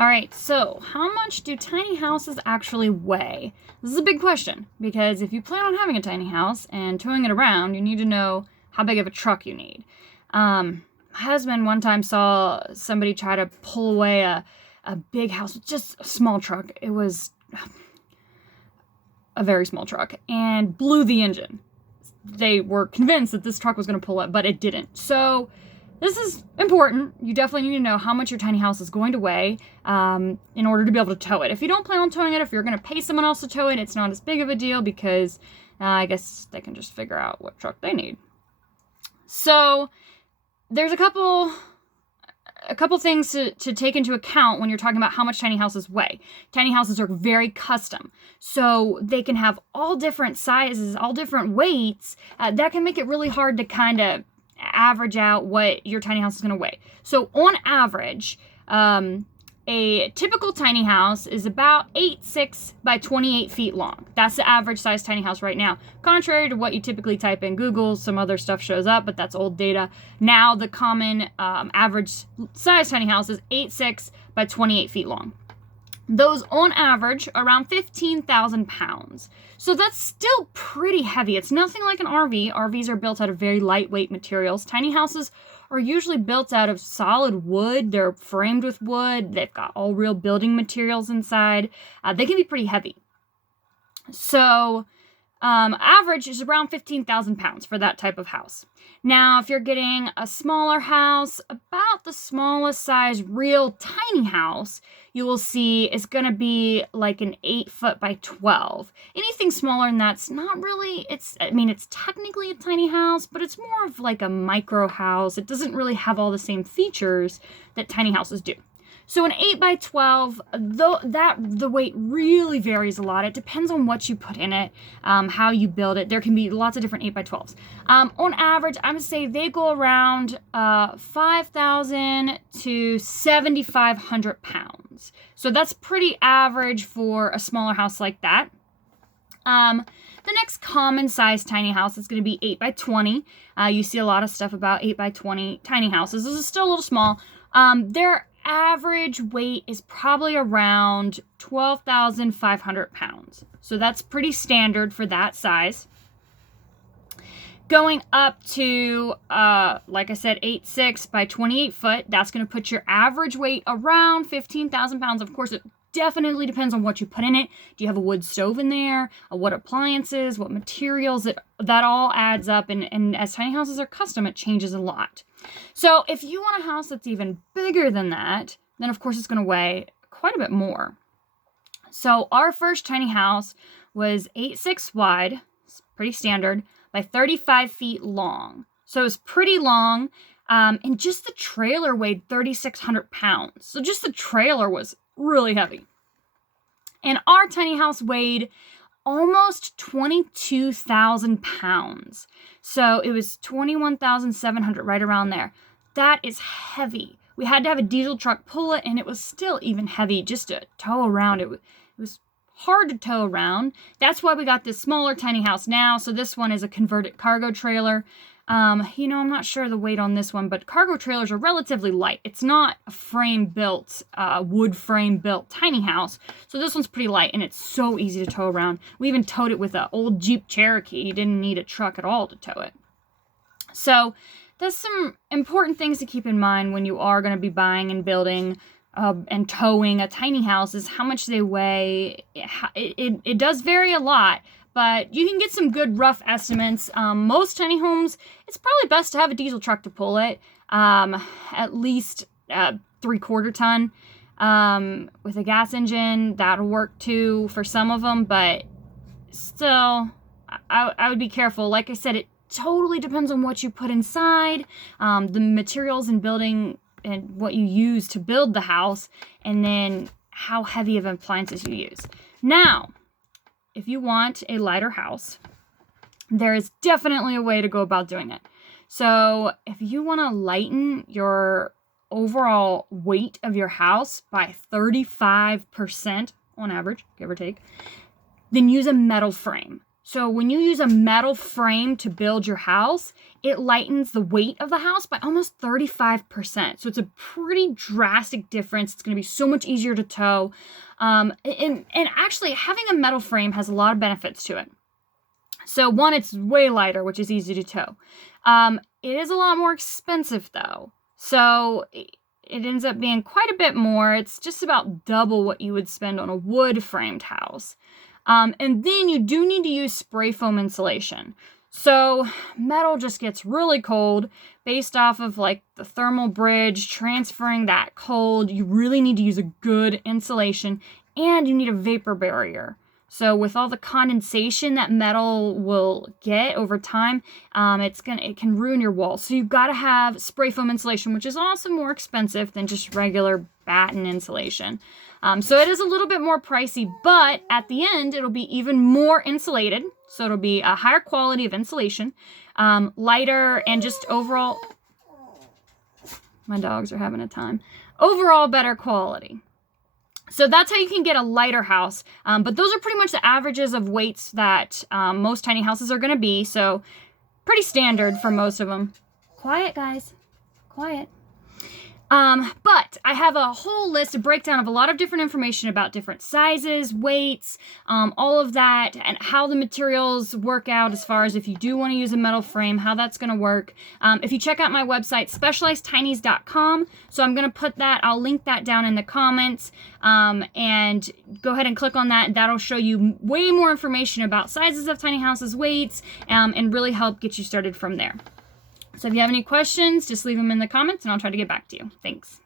All right, so how much do tiny houses actually weigh? This is a big question because if you plan on having a tiny house and towing it around, you need to know how big of a truck you need. My husband one time saw somebody try to pull away a big house with just a small truck. It was a very small truck and blew the engine. They were convinced that this truck was going to pull it, but it didn't. So this is important. You definitely need to know how much your tiny house is going to weigh in order to be able to tow it. If you don't plan on towing it, if you're going to pay someone else to tow it, it's not as big of a deal because I guess they can just figure out what truck they need. So there's a couple things to take into account when you're talking about how much tiny houses weigh. Tiny houses are very custom, so they can have all different sizes, all different weights. That can make it really hard to kind of average out what your tiny house is going to weigh. So on average, a typical tiny house is about 8'6" by 28 feet long. That's the average size tiny house right now. Contrary to what you typically type in Google, some other stuff shows up, but that's old data. Now the common average size tiny house is 8'6" by 28 feet long. Those on average around 15,000 pounds. So that's still pretty heavy. It's nothing like an RV. RVs are built out of very lightweight materials. Tiny houses are usually built out of solid wood. They're framed with wood. They've got all real building materials inside. They can be pretty heavy. So average is around 15,000 pounds for that type of house. Now, if you're getting a smaller house, about the smallest size real tiny house you will see is going to be like an 8 foot by 12. Anything smaller than that's not really, it's technically a tiny house, but it's more of like a micro house. It doesn't really have all the same features that tiny houses do. So an 8 by 12, though the weight really varies a lot. It depends on what you put in it, how you build it. There can be lots of different 8 by 12s. On average, I'm gonna say they go around 5,000 to 7,500 pounds. So that's pretty average for a smaller house like that. The next common size tiny house is going to be 8 by 20. You see a lot of stuff about 8 by 20 tiny houses. This is still a little small. Their average weight is probably around 12,500 pounds. So that's pretty standard for that size. Going up to, like I said, 8'6" by 28 foot, that's going to put your average weight around 15,000 pounds. Of course, it definitely depends on what you put in it. Do you have a wood stove in there? What appliances? What materials? That all adds up. And as tiny houses are custom, it changes a lot. So if you want a house that's even bigger than that, then of course it's going to weigh quite a bit more. So our first tiny house was 8'6" wide, it's pretty standard, by 35 feet long. So it was pretty long, and just the trailer weighed 3,600 pounds. So just the trailer was really heavy. And our tiny house weighed almost 22,000 pounds. So it was 21,700, right around there. That is heavy. We had to have a diesel truck pull it, and it was still even heavy just to tow around. It was hard to tow around. That's why we got this smaller tiny house now. So this one is a converted cargo trailer. I'm not sure the weight on this one, but cargo trailers are relatively light. It's not a frame-built, wood frame-built tiny house. So this one's pretty light, and it's so easy to tow around. We even towed it with an old Jeep Cherokee. You didn't need a truck at all to tow it. So there's some important things to keep in mind when you are going to be buying and building and towing a tiny house is how much they weigh. It does vary a lot. But you can get some good rough estimates. Most tiny homes, it's probably best to have a diesel truck to pull it, at least 3/4 ton. With a gas engine, that'll work too for some of them, but still, I would be careful. Like I said, it totally depends on what you put inside, the materials and building and what you use to build the house, and then how heavy of appliances you use. Now, if you want a lighter house, there is definitely a way to go about doing it. So if you want to lighten your overall weight of your house by 35% on average, give or take, then use a metal frame. So when you use a metal frame to build your house, it lightens the weight of the house by almost 35%. So it's a pretty drastic difference. It's going to be so much easier to tow. And actually, having a metal frame has a lot of benefits to it. So one, it's way lighter, which is easy to tow. It is a lot more expensive, though. So it ends up being quite a bit more. It's just about double what you would spend on a wood-framed house. And then you do need to use spray foam insulation. So metal just gets really cold based off of like the thermal bridge transferring that cold. You really need to use a good insulation, and you need a vapor barrier. So with all the condensation that metal will get over time, it can ruin your walls. So you've got to have spray foam insulation, which is also more expensive than just regular batten insulation. So it is a little bit more pricey, but at the end, it'll be even more insulated. So it'll be a higher quality of insulation, lighter, and just overall, my dogs are having a time, overall better quality. So that's how you can get a lighter house. But those are pretty much the averages of weights that most tiny houses are going to be. So pretty standard for most of them. Quiet, guys. Quiet. But I have a whole list, a breakdown of a lot of different information about different sizes, weights, all of that, and how the materials work out as far as if you do want to use a metal frame, how that's going to work. If you check out my website, specializedtinies.com, so I'm going to put that, I'll link that down in the comments, and go ahead and click on that. That'll show you way more information about sizes of tiny houses, weights, and really help get you started from there. So if you have any questions, just leave them in the comments and I'll try to get back to you. Thanks.